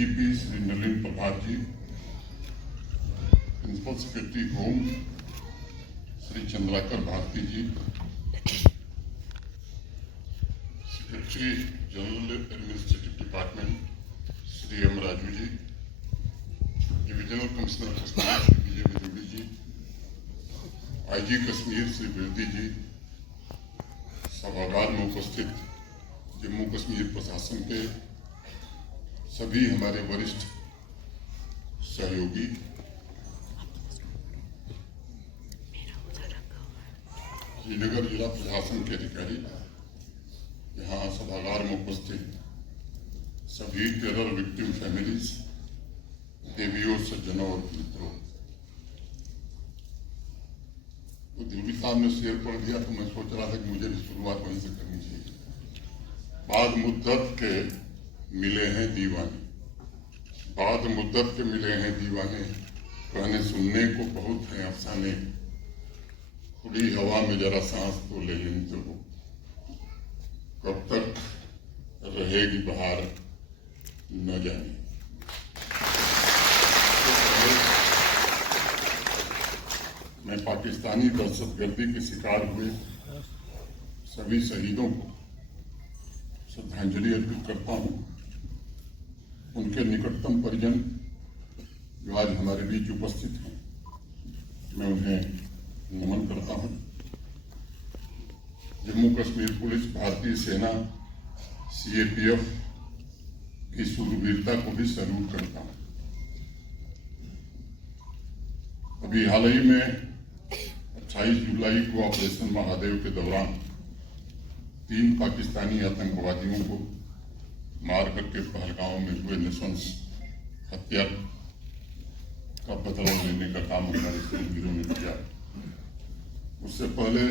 DGP Shri Nalin Prabhat ji, principal secretary home Shri Chandrakar Bharati ji, secretary general administrative department Shri M Raju ji, divisional commissioner Kashmir Shri Vijay Bijodi ji, IG Kashmir Shri Birdi ji, सभागार में उपस्थित जम्मू कश्मीर प्रशासन के सभी हमारे वरिष्ठ सहयोगी, श्रीनगर जिला प्रशासन के अधिकारी, यहाँ सभागार में उपस्थित सभी टेरर विक्टिम फैमिलीज, देवियों, सज्जनों और मित्रों। तो दिल्ली साहब ने शेर पढ़ दिया तो मैं सोच रहा था कि मुझे भी शुरुआत वहीं से करनी चाहिए। बाद मुद्दत के मिले हैं दीवाने, बाद मुद्दत के मिले हैं दीवाने, कहने सुनने को बहुत है अफसाने, खुली हवा में जरा सांस तो ले लें तो कब तक रहेगी बहार न जाने। मैं पाकिस्तानी दहशतगर्दी के शिकार हुए सभी शहीदों को श्रद्धांजलि अर्पित करता हूँ। उनके निकटतम परिजन जो आज हमारे बीच उपस्थित हैं, मैं उन्हें नमन करता हूँ। जम्मू कश्मीर पुलिस, भारतीय सेना, सीएपीएफ की शूरवीरता को भी सैल्यूट करता हूँ। अभी हाल ही में 28 जुलाई को ऑपरेशन महादेव के दौरान 3 पाकिस्तानी आतंकवादियों को मार करके पहलगांव में हुए नृशंस हत्या का बदला लेने का काम हमारे शूरवीरों ने किया। उससे पहले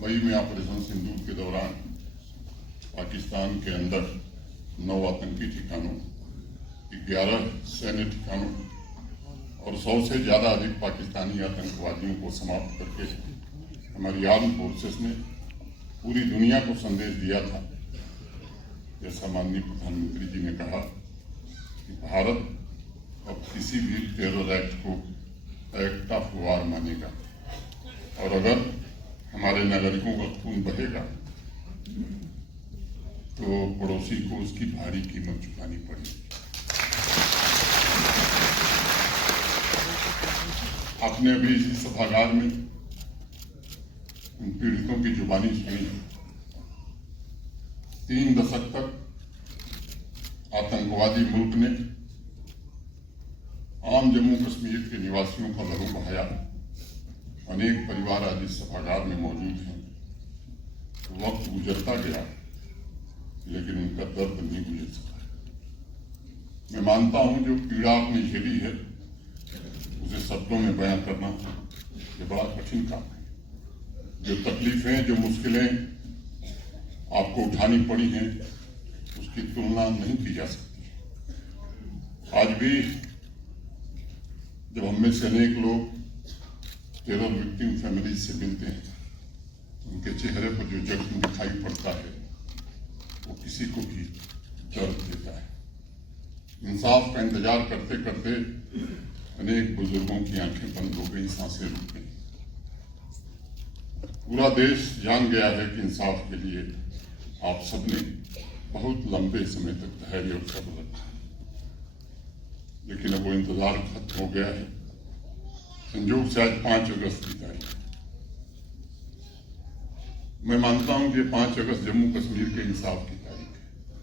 मई में ऑपरेशन सिंदूर के दौरान पाकिस्तान के अंदर 9 आतंकी ठिकानों, 11 सैन्य ठिकानों और 100 से ज्यादा अधिक पाकिस्तानी आतंकवादियों को समाप्त करके हमारी आर्म फोर्सेस ने पूरी दुनिया को संदेश दिया था, जैसा माननीय प्रधानमंत्री जी ने कहा कि भारत अब किसी भी टेरर एक्ट को एक्ट ऑफ वॉर मानेगा और अगर हमारे नागरिकों का खून बहेगा तो पड़ोसी को उसकी भारी कीमत चुकानी पड़ेगी। आपने अभी इसी सभागार में उन पीड़ितों की जुबानी सुनी। 3 दशक तक आतंकवादी मुल्क ने आम जम्मू कश्मीर के निवासियों का लहू बहाया। अनेक परिवार आज इस सभागार में मौजूद हैं। वक्त गुजरता गया लेकिन उनका दर्द नहीं गुजर सका। मैं मानता हूं जो पीड़ा आपने झेली है उसे शब्दों में बयां करना ये बड़ा कठिन काम है। जो तकलीफें, जो मुश्किलें आपको उठानी पड़ी हैं उसकी तुलना नहीं की जा सकती। आज भी जब हम में से अनेक लोग टेरर विक्टिम फैमिलीज से मिलते हैं, उनके चेहरे पर जो जख्म दिखाई पड़ता है वो किसी को भी दर्द देता है। इंसाफ का इंतजार करते करते अनेक बुजुर्गों की आंखें बंद हो गई, सांसें रुक गई। पूरा देश जान गया है कि इंसाफ के लिए आप सबने बहुत लंबे समय तक धैर्य और सब्र रखा, लेकिन अब वो इंतजार खत्म हो गया है। संयोग से आज 5 अगस्त की तारीख। मैं मानता हूं कि 5 अगस्त जम्मू कश्मीर के इंसाफ की तारीख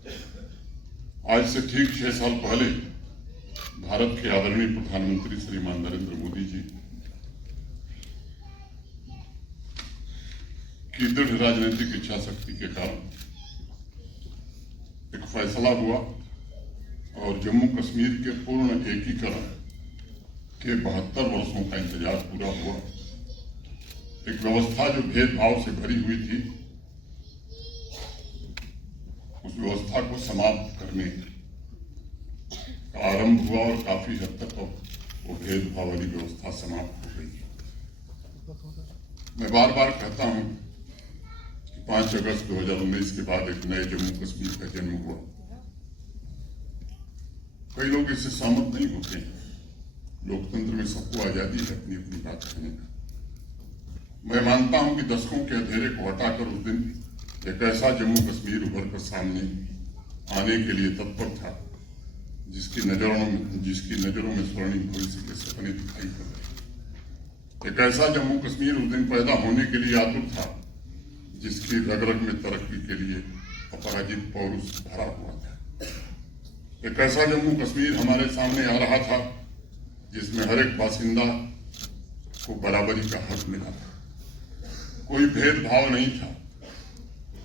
है। आज से ठीक 6 साल पहले भारत के आदरणीय प्रधानमंत्री श्रीमान नरेंद्र मोदी जी की दृढ़ राजनीतिक इच्छा शक्ति के कारण एक फैसला हुआ और जम्मू कश्मीर के पूर्ण एकीकरण के 72 वर्षों का इंतजार पूरा हुआ। एक व्यवस्था जो भेदभाव से भरी हुई थी, उस व्यवस्था को समाप्त करने का आरंभ हुआ और काफी हद तक वो भेदभाव वाली व्यवस्था समाप्त हो गई। मैं बार बार कहता हूं कि 5 अगस्त 2019 के बाद एक नए जम्मू कश्मीर का जन्म हुआ। कई लोग इससे सहमत नहीं होते हैं। लोकतंत्र में सबको आजादी है अपनी अपनी बात कहने का। मैं मानता हूं कि दशकों के अंधेरे को हटाकर उस दिन एक ऐसा जम्मू कश्मीर उभर कर सामने आने के लिए तत्पर था जिसकी नजरों में स्वर्णिम भविष्य के सपने दिखाई पड़ रहे। एक ऐसा जम्मू कश्मीर उस दिन पैदा होने के लिए आतुर था जिसकी रग रग में तरक्की के लिए अपराजित पौरुष भरा हुआ था। एक ऐसा जम्मू कश्मीर हमारे सामने आ रहा था जिसमें हर एक बासिंदा को बराबरी का हक मिला था, कोई भेदभाव नहीं था।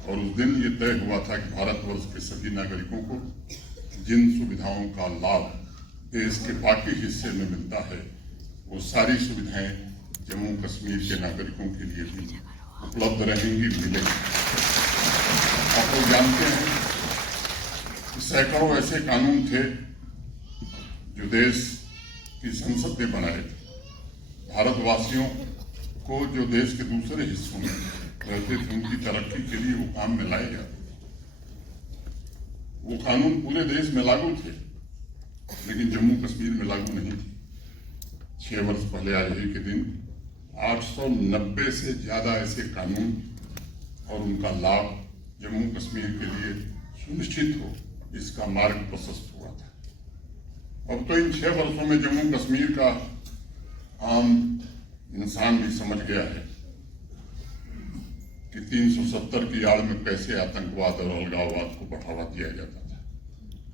और उस दिन ये तय हुआ था कि भारतवर्ष के सभी नागरिकों को जिन सुविधाओं का लाभ देश के बाकी हिस्से में मिलता है वो सारी सुविधाएं जम्मू कश्मीर के नागरिकों के लिए भी उपलब्ध रहेंगी, मिलेंगी। आप लोग जानते हैं कि सैकड़ों ऐसे कानून थे जो देश की संसद ने बनाए थे। भारतवासियों को जो देश के दूसरे हिस्सों में रहते थे उनकी तरक्की के लिए वो काम में लाए जाते थे। वो कानून पूरे देश में लागू थे लेकिन जम्मू कश्मीर में लागू नहीं थे। 6 वर्ष पहले आजादी के दिन 890 से ज्यादा ऐसे कानून और उनका लाभ जम्मू कश्मीर के लिए सुनिश्चित हो इसका मार्ग प्रशस्त हुआ था। अब तो इन 6 वर्षों में जम्मू कश्मीर का आम इंसान भी समझ गया है कि 370 की आड़ में कैसे आतंकवाद और अलगाववाद को बढ़ावा दिया जाता था।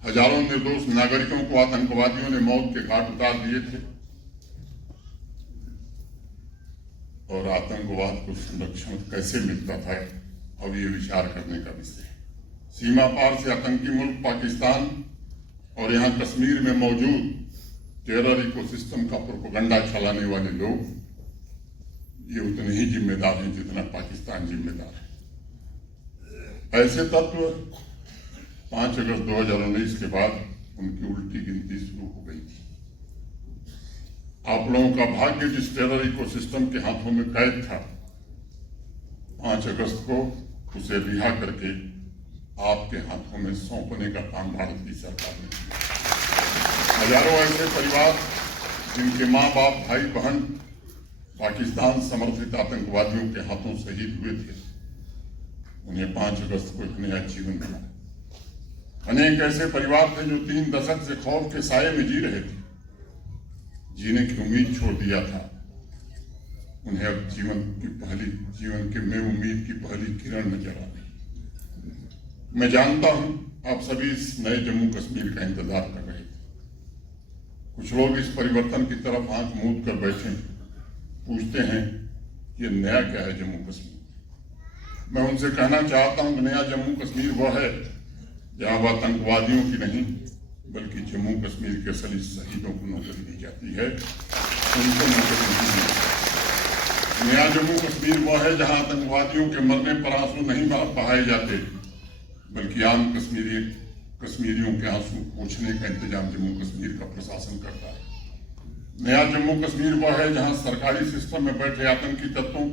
हजारों निर्दोष नागरिकों को आतंकवादियों ने मौत के घाट उतार दिए थे और आतंकवाद को संरक्षण कैसे मिलता था अब ये विचार करने का विषय है। सीमा पार से आतंकी मुल्क पाकिस्तान और यहाँ कश्मीर में मौजूद टेरर इकोसिस्टम का प्रोपेगेंडा चलाने वाले लोग ये उतने ही जिम्मेदार हैं जितना पाकिस्तान जिम्मेदार है। ऐसे तत्व 5 अगस्त 2019 के बाद उनकी उल्टी गिनती शुरू हो गई थी। आप लोगों का भाग्य जिस टेरर इकोसिस्टम के हाथों में कैद था 5 अगस्त को उसे रिहा करके आपके हाथों में सौंपने का काम भारत की सरकार ने किया। हजारों ऐसे परिवार जिनके माँ बाप भाई बहन पाकिस्तान समर्थित आतंकवादियों के हाथों शहीद हुए थे उन्हें 5 अगस्त को एक नया जीवन मिला। अनेक ऐसे परिवार थे जो 3 दशक से खौफ के साये में जी रहे थे, जीने की उम्मीद छोड़ दिया था। उन्हें अब जीवन के उम्मीद की पहली किरण नजर आ रही। मैं जानता हूं आप सभी इस नए जम्मू कश्मीर का इंतजार कर रहे थे। कुछ लोग इस परिवर्तन की तरफ आंख मूंद कर बैठे हैं, पूछते हैं ये नया क्या है जम्मू कश्मीर। मैं उनसे कहना चाहता हूं कि नया जम्मू कश्मीर वह है जहां वह आतंकवादियों की नहीं बल्कि जम्मू कश्मीर के असली शहीदों को नौकरी दी जाती है, उनको नौकरी नहीं दी जाती। नया जम्मू कश्मीर वह है जहां आतंकवादियों के मरने पर आंसू नहीं बहाए जाते बल्कि आम कश्मीरियों के आंसू पोंछने का इंतजाम जम्मू कश्मीर का प्रशासन करता है। नया जम्मू कश्मीर वह है जहां सरकारी सिस्टम में बैठे आतंकी तत्वों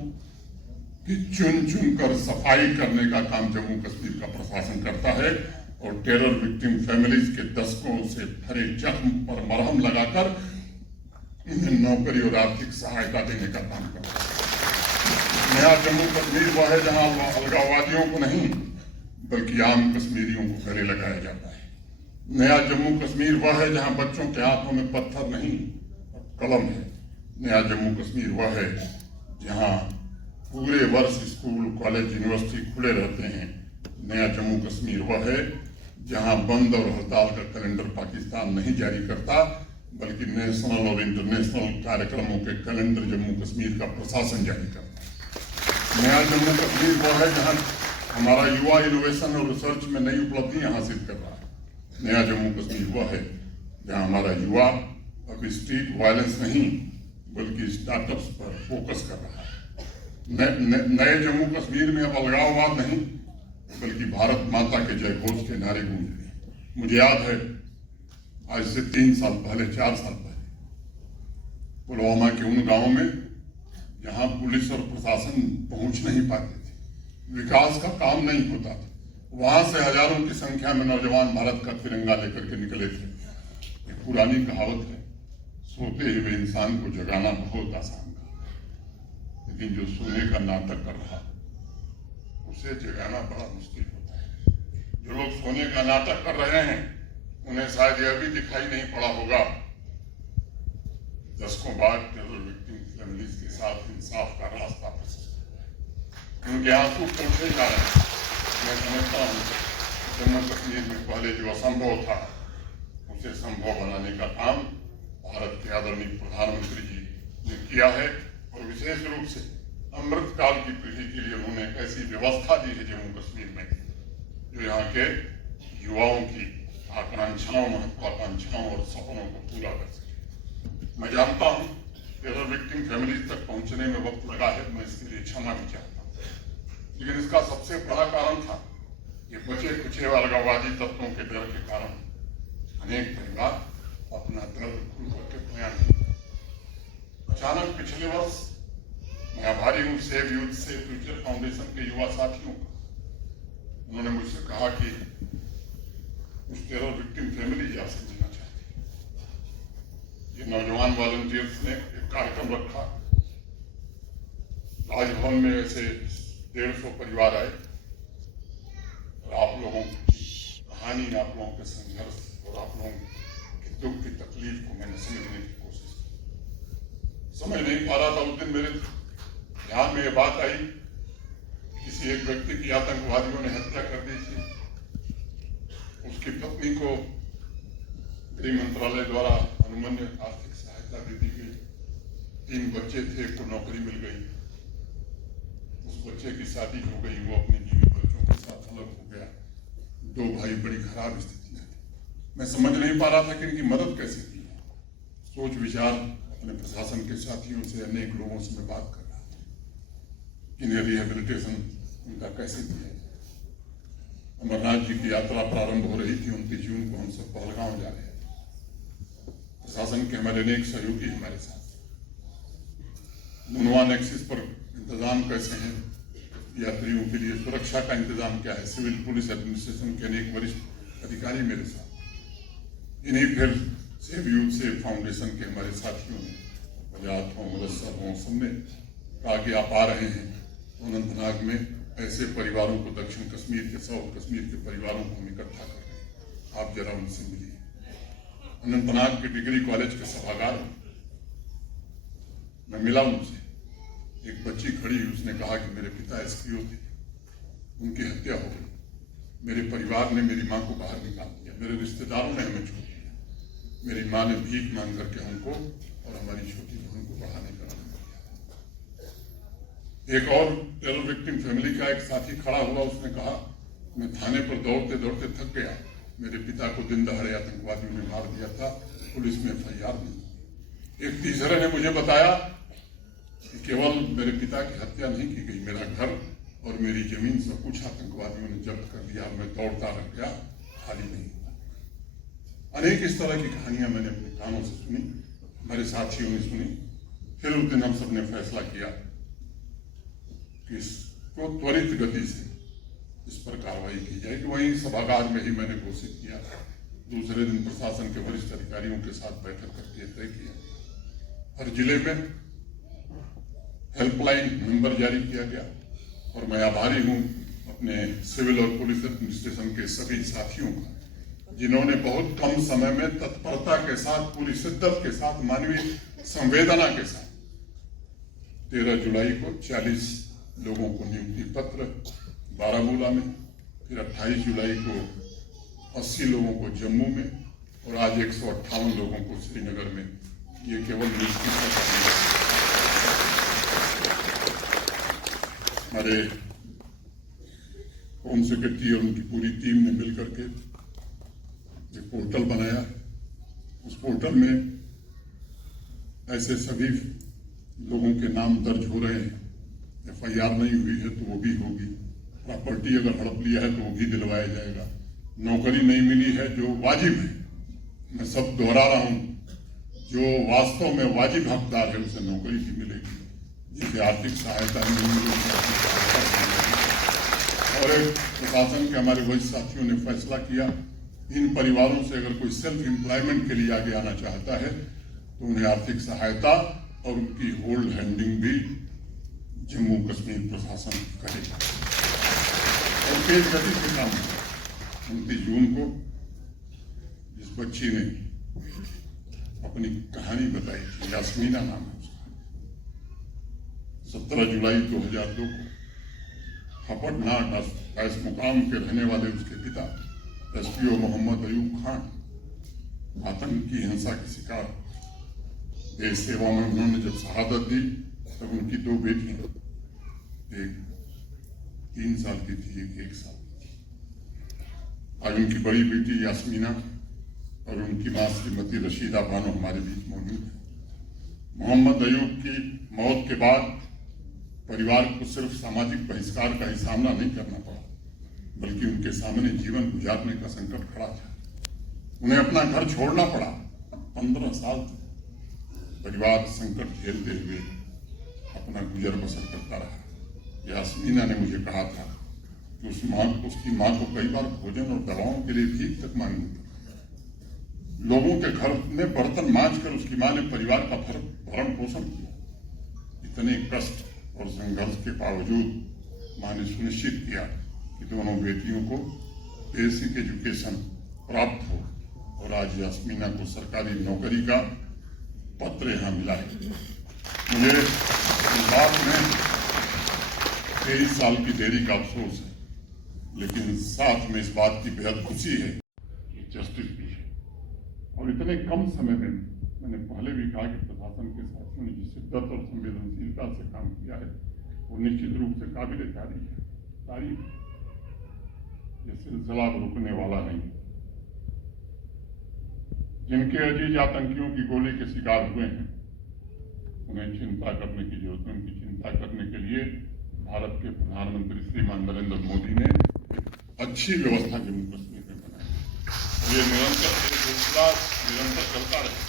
की चुन चुन कर सफाई करने का काम जम्मू कश्मीर का प्रशासन करता है और टेरर विक्टिम फैमिलीज के दशकों से भरे जख्म पर मरहम लगाकर उन्हें नौकरी और आर्थिक सहायता देने का काम करता है। नया जम्मू कश्मीर वह है जहां अलगाववादियों को नहीं बल्कि आम कश्मीरियों को गले लगाया जाता है। नया जम्मू कश्मीर वह है जहां बच्चों के हाथों में पत्थर नहीं कलम है। नया जम्मू कश्मीर वह है जहां पूरे वर्ष स्कूल कॉलेज यूनिवर्सिटी खुले रहते हैं। नया जम्मू कश्मीर वह है जहां बंद और हड़ताल का कैलेंडर पाकिस्तान नहीं जारी करता बल्कि नेशनल और इंटरनेशनल कार्यक्रमों के कैलेंडर जम्मू कश्मीर का प्रशासन जारी करता है। नया जम्मू कश्मीर वह है जहां हमारा युवा इनोवेशन और रिसर्च में नई उपलब्धियां हासिल कर रहा है। नया जम्मू कश्मीर वह है जहां हमारा युवा अब स्ट्रीट वायलेंस नहीं बल्कि स्टार्टअप्स पर फोकस कर रहा है। नए जम्मू कश्मीर में अब अलगाववाद नहीं बल्कि भारत माता के जय घोष के नारे गूंज रहे। मुझे याद है आज से 3 साल पहले 4 साल पहले पुलवामा के उन गांवों में जहां पुलिस और प्रशासन पहुंच नहीं पाते थे, विकास का काम नहीं होता था, वहां से हजारों की संख्या में नौजवान भारत का तिरंगा लेकर के निकले थे एक पुरानी कहावत है, सोते हुए इंसान को जगाना बहुत आसान है, लेकिन जो सोने का नाटक कर रहा उसे जगाना बड़ा मुश्किल होता है। जो लोग सोने का नाटक कर रहे हैं उन्हें शायद यह भी दिखाई नहीं पड़ा होगा दशकों बाद टेरर विक्टिम फैमिलीज के साथ इंसाफ का रास्ता प्रशस्त है। उनके आंसू पोंछे जा रहे हैं। मैं समझता हूँ जम्मू कश्मीर में पहले जो असंभव था उसे संभव बनाने का काम भारत के आदरणीय प्रधानमंत्री जी ने किया है, और विशेष रूप से अमृतकाल की पीढ़ी के लिए उन्होंने एक ऐसी व्यवस्था दी है जम्मू कश्मीर में जो यहाँ के युवाओं की आकांक्षाओं, महत्वाकांक्षाओं और सपनों को पूरा कर सके। मैं जानता हूँ टेरर विक्टिम फैमिलीज तक पहुंचने में वक्त लगा है, मैं इसके लिए क्षमा भी चाहता हूँ, लेकिन इसका सबसे बड़ा कारण था ये बचे कुचे अलगाववादी तत्वों के डर के कारण अनेक परिवार अपना दर्द खुल करके बयान करते। अचानक पिछले वर्ष मैं आभारी हूँ save youth save future foundation के युवा साथियों का। उन्होंने मुझसे कहा कि उस टेरर विक्टिम फैमिली आपसे मिलना चाहती है। ये नौजवान वॉलंटियर्स ने एक कार्यक्रम रखा, राजभवन में ऐसे 150 परिवार आए और आप लोगों की कहानी, आप लोगों के संघर्ष और आप लोगों की दुख की तकलीफ को मैंने समझने की कोशिश की। समझ नहीं पा रहा था उस दिन मेरे ध्यान में ये बात आई, किसी एक व्यक्ति की आतंकवादियों ने हत्या कर दी थी। उसकी पत्नी को गृह मंत्रालय द्वारा अनुमन्य आर्थिक सहायता दे दी गई। 3 बच्चे थे, एक को नौकरी मिल गई, उस बच्चे की शादी हो गई, वो अपने बीवी बच्चों के साथ अलग हो गया। 2 भाई बड़ी खराब स्थिति में थे। मैं समझ नहीं पा रहा था कि इनकी मदद कैसे की है। सोच विचार अपने प्रशासन के साथियों से, अनेक लोगों से मैं बात कर रहा था, इन्हें रिहेबिलिटेशन उनका कैसे दिया जाए। अमरनाथ जी की यात्रा प्रारंभ हो रही थी, 29 जून को हम सब पहलगांव जा रहे थे। प्रशासन के हमारे अनेक सहयोगी हमारे साथ। मुनवा नेक्सिस पर इंतजाम कैसे हैं, यात्रियों के लिए सुरक्षा का इंतजाम क्या है, सिविल पुलिस एडमिनिस्ट्रेशन के अनेक वरिष्ठ अधिकारी मेरे साथ। इन्हीं फिर सेव यूथ सेव फाउंडेशन के हमारे साथियों ने, बजात हों, मुदस्सर हों, सबने कहा कि आप आ रहे हैं तो अनंतनाग में ऐसे परिवारों को, दक्षिण कश्मीर के, साउथ कश्मीर के परिवारों को हम इकट्ठा कर रहे हैं, आप जरा उनसे मिलिए। अनंतनाग के डिग्री कॉलेज के सभागार में मैं मिला उनसे। एक बच्ची खड़ी, उसने कहा कि मेरे पिता एसपीओ थे, उनकी हत्या हो गई, मेरे परिवार ने मेरी माँ को बाहर निकाल दिया, मेरे रिश्तेदारों ने हमें छोड़ दिया, मेरी माँ ने भीख मांग करके हमको और हमारी छोटी बहन को पढ़ाने का काम किया। एक और टेरर विक्टिम फैमिली का एक साथी खड़ा हुआ, उसने कहा मैं थाने पर दौड़ते दौड़ते थक गया, मेरे पिता को दिन दहाड़े आतंकवादियों ने मार दिया था, पुलिस में FIR नहीं। एक तीसरे ने मुझे बताया कि केवल मेरे पिता की हत्या नहीं की गई, मेरा घर और मेरी जमीन सब कुछ आतंकवादियों ने जब्त कर दिया, मैं दौड़ता रह गया, खाली नहीं हुआ। अनेक इस तरह की कहानियां मैंने अपने कानों से सुनी, मेरे साथियों ने सुनी। फिर उस दिन हम सब ने फैसला किया कि इसको त्वरित गति से इस पर कार्रवाई की जाए, कि वहीं सभागार में ही मैंने घोषित किया। दूसरे दिन प्रशासन के वरिष्ठ अधिकारियों के साथ बैठक करके तय किया, हर जिले में हेल्पलाइन नंबर जारी किया गया। और मैं आभारी हूँ अपने सिविल और पुलिस एडमिनिस्ट्रेशन के सभी साथियों का, जिन्होंने बहुत कम समय में तत्परता के साथ, पूरी शिद्दत के साथ, मानवीय संवेदना के साथ 13 जुलाई को 40 लोगों को नियुक्ति पत्र बारामूला में, फिर 28 जुलाई को 80 लोगों को जम्मू में, और आज 158 लोगों को श्रीनगर में। ये केवल नियुक्ति पत्र। हमारे होम सेक्रेटरी और उनकी पूरी टीम ने मिलकर के एक पोर्टल बनाया। उस पोर्टल में ऐसे सभी लोगों के नाम दर्ज हो रहे हैं। FIR नहीं हुई है तो वो भी होगी, प्रॉपर्टी अगर हड़प लिया है तो वो भी दिलवाया जाएगा, नौकरी नहीं मिली है जो वाजिब है, मैं सब दोहरा रहा हूँ, जो वास्तव में वाजिब हकदार है उसे नौकरी भी मिलेगी, जिसे आर्थिक सहायता नहीं मिलेगी। और एक प्रशासन के हमारे वरिष्ठ साथियों ने फैसला किया इन परिवारों से अगर कोई सेल्फ एम्प्लॉयमेंट के लिए आगे आना चाहता है तो उन्हें आर्थिक सहायता और उनकी होल्ड हैंडिंग भी जम्मू कश्मीर प्रशासन करेगा। और तेज गति से काम 29 जून को जिस बच्ची ने अपनी कहानी बताई थी, यास्मीना नाम है उसका, 17 जुलाई 2002 को खपटनाक इस मुकाम के रहने वाले उसके पिता एसपीओ मोहम्मद अयूब खान आतंकी हिंसा के शिकार। देश सेवा में उन्होंने जब शहादत दी तब उनकी 2 बेटियां, एक 3 साल की थी, एक 1 साल की थी। आज उनकी बड़ी बेटी यास्मीना और उनकी मां श्रीमती रशीदा बानो हमारे बीच मौजूद है। मोहम्मद अयूब की मौत के बाद परिवार को सिर्फ सामाजिक बहिष्कार का ही सामना नहीं करना पड़ा, बल्कि उनके सामने जीवन गुजारने का संकट खड़ा था। उन्हें अपना घर छोड़ना पड़ा। 15 साल परिवार संकट झेलते हुए अपना गुजर बसर करता रहा। यास्मीना ने मुझे कहा था कि उसकी मां को कई बार भोजन और दवाओं के लिए भीख तक मांगनी पड़ी। लोगों के घर में बर्तन मांज कर उसकी मां ने परिवार का भरण पोषण किया। इतने कष्ट और संघर्ष के बावजूद मां ने सुनिश्चित किया कि दोनों बेटियों को बेसिक एजुकेशन प्राप्त हो और आज यास्मीना को सरकारी नौकरी का पत्र यहाँ मिला है। मुझे इस बात में 23 साल की देरी का अफसोस है, लेकिन साथ में इस बात की बेहद खुशी है कि जस्टिस भी है। और इतने कम समय में मैंने पहले भी कहा कि प्रशासन के साथियों ने जिस शिद्दत और संवेदनशीलता से काम किया है वो निश्चित रूप से काबिल तारीफ। ये सिलसिला रुकने वाला नहीं। जिनके अजीज आतंकियों की गोली के शिकार हुए हैं उन्हें चिंता करने की जरूरत है। उनकी चिंता करने के लिए भारत के प्रधानमंत्री श्रीमान नरेंद्र मोदी ने अच्छी व्यवस्था जम्मू कश्मीर में बनाई। ये निरंतर चलता रहे।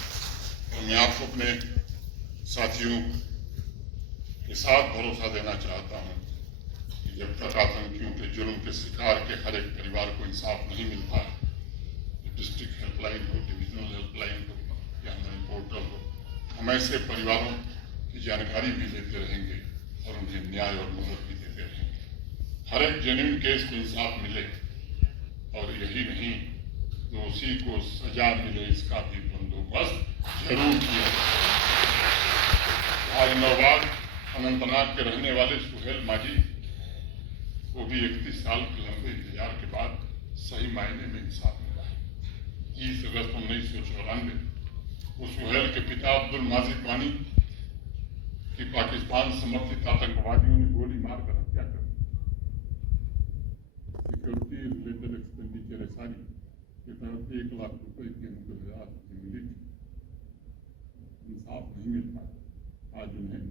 और मैं आपको अपने साथियों के साथ भरोसा देना चाहता हूं कि जब तक आतंकियों के जुर्म के शिकार के हर एक परिवार को इंसाफ नहीं मिलता है, डिस्ट्रिक्ट हेल्पलाइन हो, डिविजनल हेल्पलाइन हो या हमारे पोर्टल हो, हम ऐसे परिवारों की जानकारी भी लेते रहेंगे और उन्हें न्याय और मदद भी देते रहेंगे। हर एक जेन्युइन केस को इंसाफ मिले और यही नहीं, दोषी को सजा मिले, इसका भी बंदोबस्त जरूर किया। आज नौबाग अनंतनाग के रहने वाले सुहेल माजी को भी 31 साल के लंबे इंतजार के बाद सही मायने में इंसाफ मिला है। 30 अगस्त 1994 वो सुहेल के पिता अब्दुल माजिद वानी की पाकिस्तान समर्थित आतंकवादियों ने गोली मारकर हत्या कर दी। सिक्योरिटी रिलेटेड एक्सपेंडिचर एसआरई के तहत 1 लाख रुपए की उनको राशि मिली थी। इंसाफ नहीं मिल पाया। आज उन्हें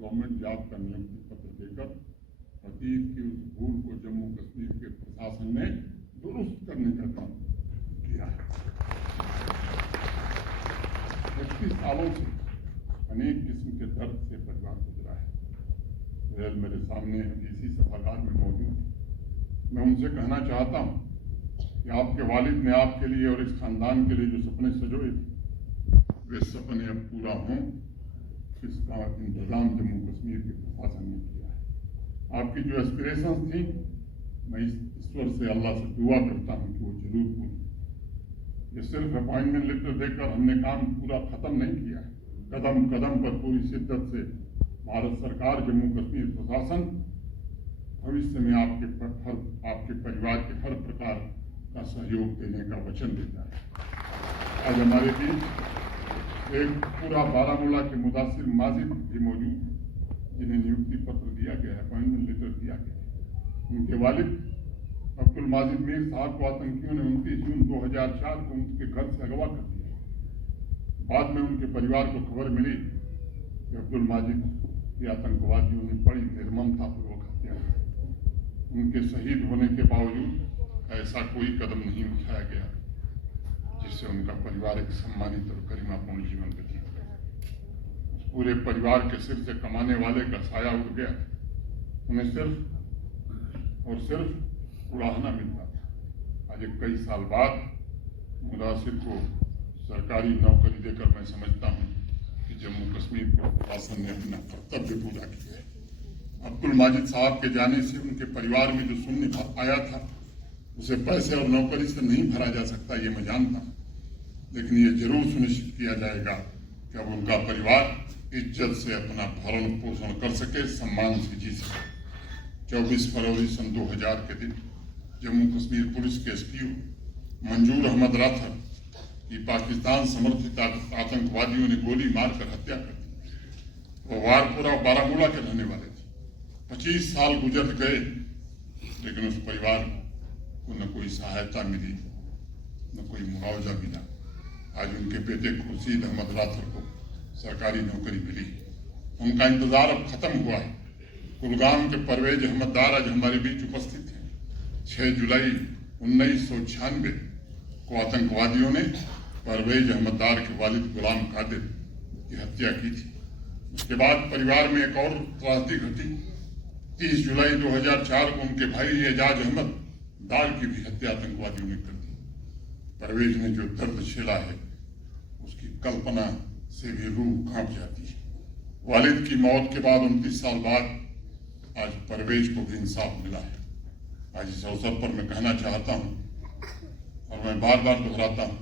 गवर्नमेंट जॉब का नियुक्ति पत्र देकर अतीत की उस भूल को जम्मू कश्मीर के प्रशासन ने दुरुस्त करने का काम किया है। 25 सालों से अनेक किस्म के दर्द से परिवार गुजरा है। सुहेल मेरे सामने इसी सभागार में मौजूद है। मैं उनसे कहना चाहता हूँ कि आपके वालिद ने आपके लिए और इस खानदान के लिए जो सपने सजोए थे वे सपने अब पूरा हों, इसका इंतजाम जम्मू कश्मीर के प्रशासन ने किया है। आपकी जो एस्पिरेशन थी, मैं ईश्वर से अल्लाह से दुआ करता हूँ कि वो जरूर पूरी। ये सिर्फ अपॉइंटमेंट लेटर देकर हमने काम पूरा खत्म नहीं किया है। कदम कदम पर पूरी शिद्दत से भारत सरकार, जम्मू कश्मीर प्रशासन भविष्य में आपके परिवार के हर प्रकार का सहयोग देने का वचन देता है। आज हमारे बीच एक पूरा बारामूला के मुदासिर माजिद भी मौजूद है, जिन्हें नियुक्ति पत्र दिया गया है, अपॉइंटमेंट लेटर दिया गया है। उनके वालिद अब्दुल माजिद मीर साहब को आतंकियों ने 29 जून 2004 को उनके घर से अगवा कर दिया। बाद में उनके परिवार को खबर मिली कि अब्दुल माजिद के आतंकवादियों ने बड़ी निर्ममतापूर्वक हत्या की। उनके शहीद होने के बावजूद ऐसा कोई कदम नहीं उठाया गया जिससे उनका परिवार एक सम्मानित और गरिमापूर्ण जीवन व्यतीत करे। पूरे परिवार के सिर से कमाने वाले का साया उड़ गया। उन्हें सिर्फ और सिर्फ उड़ाना मिलता था। आज कई साल बाद मुदासिर को सरकारी नौकरी देकर मैं समझता हूँ कि जम्मू कश्मीर प्रशासन ने अपना कर्तव्य पूरा किया है। अब्दुल माजिद साहब के जाने से उनके परिवार में जो शून्य आया था उसे पैसे और नौकरी से नहीं भरा जा सकता, ये मैं जानता हूँ, लेकिन ये जरूर सुनिश्चित किया जाएगा कि अब उनका परिवार इज्जत से अपना भरण पोषण कर सके, सम्मान से जी सके। 24 फरवरी सन 2000 के दिन जम्मू कश्मीर पुलिस के एसपीओ मंजूर अहमद राथर की पाकिस्तान समर्थित आतंकवादियों ने गोली मारकर हत्या कर दी। वो वारपुरा और बारामूला के रहने वाले थे। 25 साल गुजर गए, लेकिन उस परिवार को न कोई सहायता मिली, न कोई मुआवजा मिला। आज उनके बेटे खुर्शीद अहमद राथर को सरकारी नौकरी मिली। उनका इंतजार अब खत्म हुआ है। कुलगाम के परवेज अहमद दार आज हमारे बीच उपस्थित हैं। 6 जुलाई 1996 को आतंकवादियों ने परवेज अहमद दार के वालिद गुलाम कादिर की हत्या की थी। उसके बाद परिवार में एक और त्रासदी घटी। 30 जुलाई 2004 को उनके भाई एजाज अहमद दार की भी हत्या आतंकवादियों ने कर दी। परवेज ने जो दर्द झेला है उसकी कल्पना से भी रूह कांप जाती है। वालिद की मौत के बाद 29 साल बाद आज परवेज को भी इंसाफ मिला है। आज इस अवसर पर मैं कहना चाहता हूँ और मैं बार बार दोहराता हूँ,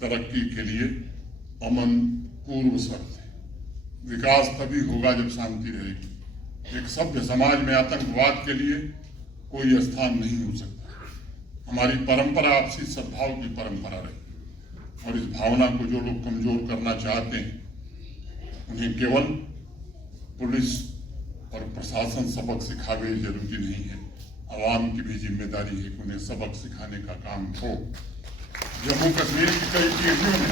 तरक्की के लिए अमन पूर्व शर्त है। विकास तभी होगा जब शांति रहेगी। एक सभ्य समाज में आतंकवाद के लिए कोई स्थान नहीं हो सकता। हमारी परंपरा आपसी सद्भाव की परंपरा रही और इस भावना को जो लोग कमजोर करना चाहते हैं उन्हें केवल पुलिस और प्रशासन सबक सिखावे जरूरी नहीं है। आवाम की भी जिम्मेदारी है कि उन्हें सबक सिखाने का काम हो। जम्मू कश्मीर की कई पीढ़ियों ने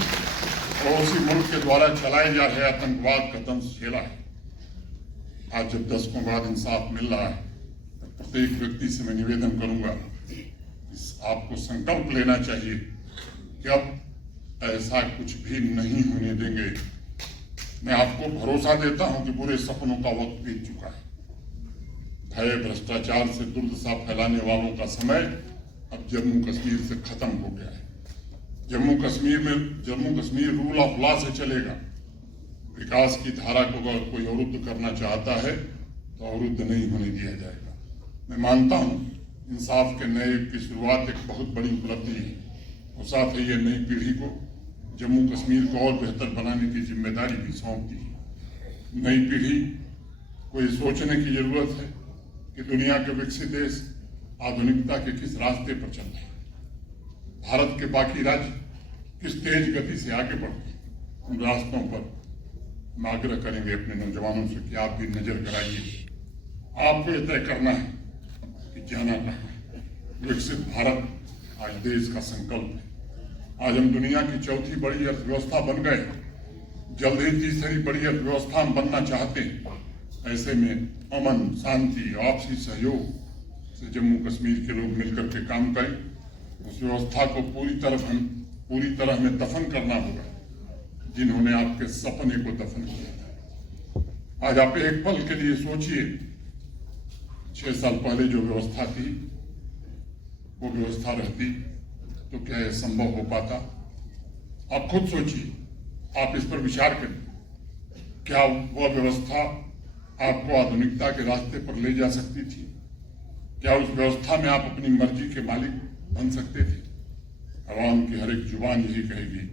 पड़ोसी मुल्क के द्वारा चलाए जा रहे आतंकवाद का दंश झेला है। आज जब दशकों बाद इंसाफ मिल रहा है तो प्रत्येक व्यक्ति से मैं निवेदन करूंगा, आपको संकल्प लेना चाहिए कि अब ऐसा कुछ भी नहीं होने देंगे। मैं आपको भरोसा देता हूं कि बुरे सपनों का वक्त बीत चुका है। भय, भ्रष्टाचार से दुर्दशा फैलाने वालों का समय अब जम्मू कश्मीर से खत्म हो गया है। Jammu Kashmir rule of law से चलेगा। विकास की धारा को अगर कोई अवरुद्ध करना चाहता है तो अवरुद्ध नहीं होने दिया जाएगा। मैं मानता हूं इंसाफ के नए युग की शुरुआत एक बहुत बड़ी उपलब्धि है और साथ ही ये नई पीढ़ी को जम्मू कश्मीर को और बेहतर बनाने की जिम्मेदारी भी सौंप दी है। नई पीढ़ी को ये सोचने की जरूरत है कि दुनिया के विकसित देश आधुनिकता के किस रास्ते पर चल रहे हैं। भारत के बाकी राज्य किस तेज गति से आगे बढ़ते हैं। उन रास्तों पर हम आग्रह करेंगे अपने नौजवानों से कि आप भी नजर कराइए। आपको यह तय करना है कि जाना कहाँ है। विकसित भारत आज देश का संकल्प है। आज हम दुनिया की चौथी बड़ी अर्थव्यवस्था बन गए। जल्द ही तीसरी बड़ी अर्थव्यवस्था हम बनना चाहते हैं। ऐसे में अमन, शांति, आपसी सहयोग से जम्मू कश्मीर के लोग मिलकर के काम करें। उस व्यवस्था को पूरी तरह हमें दफन करना होगा जिन्होंने आपके सपने को दफन किया था। आज आप एक पल के लिए सोचिए, 6 साल पहले जो व्यवस्था थी वो व्यवस्था रहती तो क्या यह संभव हो पाता? आप खुद सोचिए, आप इस पर विचार करें। क्या वह व्यवस्था आपको आधुनिकता के रास्ते पर ले जा सकती थी? क्या उस व्यवस्था में आप अपनी मर्जी के मालिक बन सकते थे? आवाम की हर एक जुबान यही कहेगी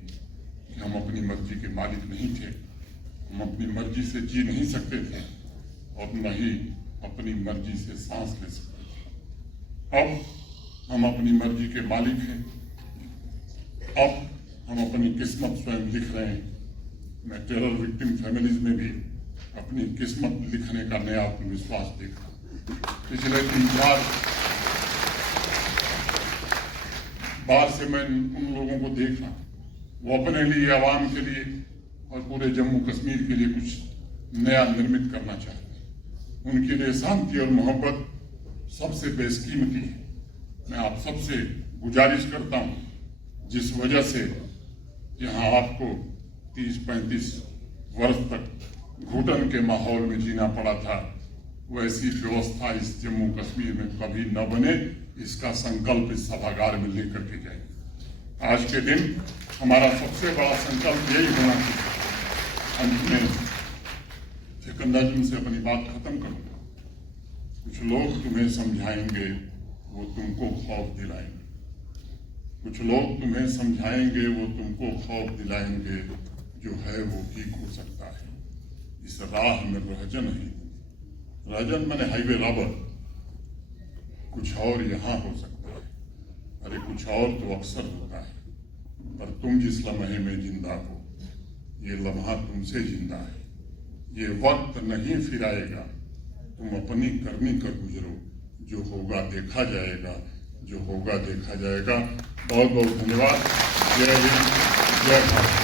कि हम अपनी मर्जी के मालिक नहीं थे, हम अपनी मर्जी से जी नहीं सकते थे और न ही अपनी मर्जी से सांस ले सकते थे। अब हम अपनी मर्जी के मालिक हैं। अब हम अपनी किस्मत स्वयं लिख रहे हैं। मैं टेरर विक्टिम फैमिलीज में भी अपनी किस्मत लिखने का नया आत्मविश्वास देखा। पिछले 3-4 बार से मैं उन लोगों को देख रहा, वो अपने लिए, आवाम के लिए और पूरे जम्मू कश्मीर के लिए कुछ नया निर्मित करना चाहते हैं। उनके लिए शांति और मोहब्बत सबसे बेशकीमती है। मैं आप सबसे गुजारिश करता हूँ, जिस वजह से यहाँ आपको 30-35 वर्ष तक घुटन के माहौल में जीना पड़ा था, वैसी व्यवस्था इस जम्मू कश्मीर में कभी न बने, इसका संकल्प इस सभागार में लेकर के जाएंगे। आज के दिन हमारा सबसे बड़ा संकल्प यही होना चाहिए। अंत में सिकंदर जी से अपनी बात खत्म करूंगा। कुछ लोग तुम्हें समझाएंगे, वो तुमको खौफ दिलाएंगे। कुछ लोग तुम्हें समझाएंगे, वो तुमको खौफ दिलाएंगे। जो है वो ठीक हो सकता है। इस राह में रहजन है। रहजन माने हाईवे रबर। कुछ और यहाँ हो सकता है। अरे कुछ और तो अक्सर होता है, पर तुम जिस लम्हे में जिंदा हो, ये लम्हा तुमसे जिंदा है। ये वक्त नहीं फिर आएगा, तुम अपनी करनी कर गुजरो। जो होगा देखा जाएगा, जो होगा देखा जाएगा। बहुत बहुत धन्यवाद। जय हिंद, जय भारत।